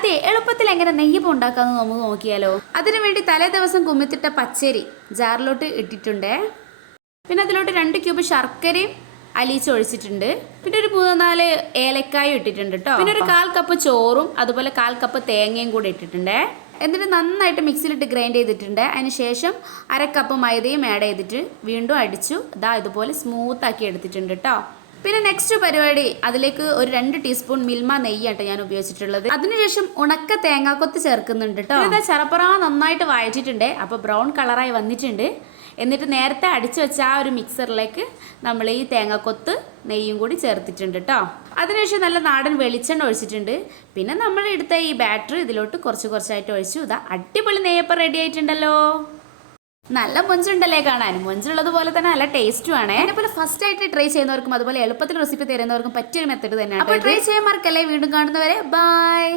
അതെ എളുപ്പത്തിൽ എങ്ങനെ നെയ്യപ്പം ഉണ്ടാക്കാമെന്ന് നമുക്ക് നോക്കിയാലോ? അതിനുവേണ്ടി തലേ ദിവസം കുമ്മിത്തിട്ട പച്ചരി ജാറിലോട്ട് ഇട്ടിട്ടുണ്ട്. പിന്നെ അതിലോട്ട് രണ്ട് ക്യൂബ് ശർക്കരയും അലിയിച്ചൊഴിച്ചിട്ടുണ്ട് പിന്നെ ഒരു മൂന്ന് നാല് ഏലക്കായും ഇട്ടിട്ടുണ്ട് കേട്ടോ പിന്നെ ഒരു കാൽ കപ്പ് ചോറും അതുപോലെ കാൽ കപ്പ് തേങ്ങയും കൂടി ഇട്ടിട്ടുണ്ട്. എന്നിട്ട് നന്നായിട്ട് മിക്സിയിലിട്ട് ഗ്രൈൻഡ് ചെയ്തിട്ടുണ്ട്. അതിനുശേഷം അര കപ്പ് മൈദയും ആഡ് ചെയ്തിട്ട് വീണ്ടും അടിച്ചു. ഇതാ ഇതുപോലെ സ്മൂത്ത് ആക്കി എടുത്തിട്ടുണ്ട് കേട്ടോ പിന്നെ നെക്സ്റ്റ് പരിപാടി അതിലേക്ക് ഒരു രണ്ട് ടീസ്പൂൺ മിൽമ നെയ്യാട്ടോ ഞാൻ ഉപയോഗിച്ചിട്ടുള്ളത്. അതിനുശേഷം ഉണക്ക തേങ്ങാക്കൊത്ത് ചേർക്കുന്നുണ്ട് കേട്ടോ ഇതാ ചെറുപ്പറ നന്നായിട്ട് വഴറ്റിട്ടുണ്ട് അപ്പോൾ ബ്രൗൺ കളറായി വന്നിട്ടുണ്ട്. എന്നിട്ട് നേരത്തെ അടിച്ചു വെച്ച ആ ഒരു മിക്സറിലേക്ക് നമ്മൾ ഈ തേങ്ങാക്കൊത്ത് നെയ്യും കൂടി ചേർത്തിട്ടുണ്ട് കേട്ടോ അതിനുശേഷം നല്ല നാടൻ വെളിച്ചെണ്ണ ഒഴിച്ചിട്ടുണ്ട്. പിന്നെ നമ്മൾ എടുത്ത ഈ ബാറ്ററി ഇതിലോട്ട് കുറച്ച് കുറച്ചായിട്ട് ഒഴിച്ചു. ഇതാ അടിപൊളി നെയ്യപ്പം റെഡി ആയിട്ടുണ്ടല്ലോ. നല്ല മൊഞ്ചുണ്ടല്ലേ കാണാൻ? മൊഞ്ചുള്ളത് പോലെ തന്നെ നല്ല ടേസ്റ്റും ആണ്. അതേപോലെ ഫസ്റ്റ് ആയിട്ട് ട്രൈ ചെയ്യുന്നവർക്കും അതുപോലെ എളുപ്പത്തിൽ റെസിപ്പി തരുന്നവർക്കും പറ്റിയൊരു മെത്തേഡ് തന്നെയാണ് അപ്പോൾ ട്രൈ ചെയ്യാൻ മറക്കല്ലേ? വീണ്ടും കാണുന്നവരെ ബൈ